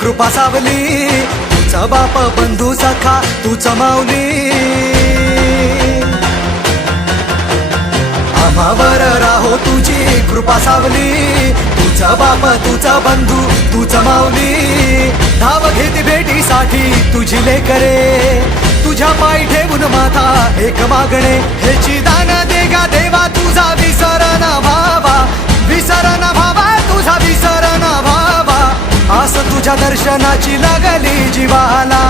कृपा सावली, तुझा बाप बंधू सखा तूच माऊली. आम्हावर राहो तुझी कृपा सावली, तुझा बाप तुझा बंधू तूच माऊली. धाव घेती भेटीसाठी तुझी लेकरे, तुझ्या पायी ठेवून माथा एक मागणे. हेची दान देगा देवा तुझा विसर ना भावा, विसर ना भावा तुझा विसर ना भावा. आस तुझ्या दर्शनाची लागली जीवाला,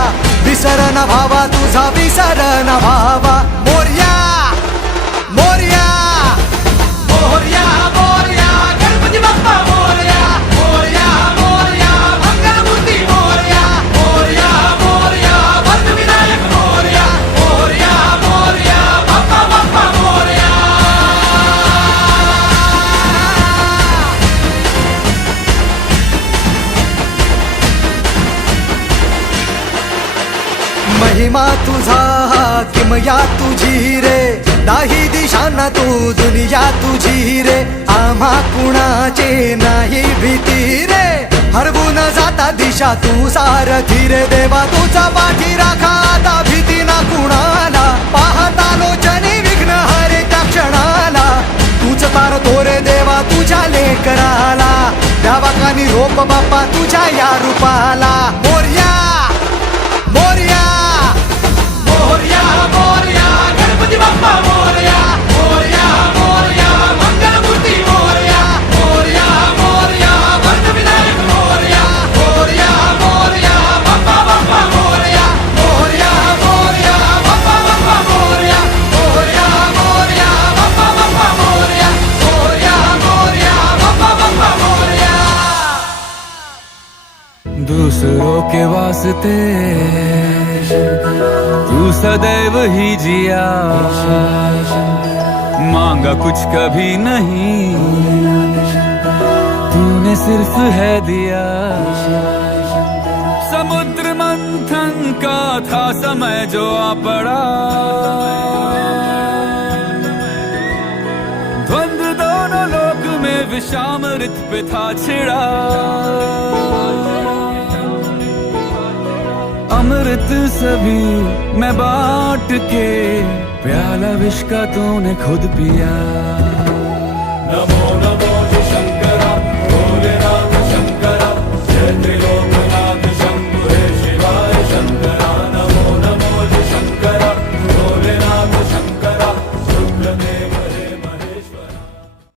विसर ना भावा तुझा विसर ना भावा. मोरया मोरया मोरया मोरया गणपती बाप्पा मोरया, मोरया मोरया मंगलमूर्ती मोरया, मोरया मोरया वरदविनायक मोरया, मोरया मोरया बाप्पा बाप्पा मोरया. महिमा तुझा किमया तुझी रे, नाही दिशांना तू दुनिया तुझी रे. आम्हा कुणाचे नाही भीती रे, हरवून जाता दिशा तू सारथी रे. देवा तुझा पाठी राखा आता भीती ना कुणाला, पाहता लोचनी विघ्न हरे त्या क्षणाला. तूच तार तोरे देवा तुझ्या लेकराला, द्यावा कानी रोप बाप्पा तुझ्या या रूपाला. मोरया मोरया मोरया मोरया गणपती बाप्पा मोरया, मोरया मोरया मंगलमूर्ती मोरया, मोरया मोरया वरदविनायक मोरया, मोरया मोरया बाप्पा बाप्पा मोरया, मोरया मोरया बाप्पा बाप्पा मोरया, मोरया मोरया बाप्पा बाप्पा मोरया, मोरया मोरया बाप्पा बाप्पा मोरया. दूसरों के वास्ते तू सदैव ही जिया, मांगा कुछ कभी नहीं, तूने सिर्फ है दिया. समुद्र मंथन का था समय जो आ पड़ा, द्वंद्व दोनों लोक में विषामृत पे था छिड़ा. अमृत सभी मैं बांट के, प्याला विष का तूने खुद पिया.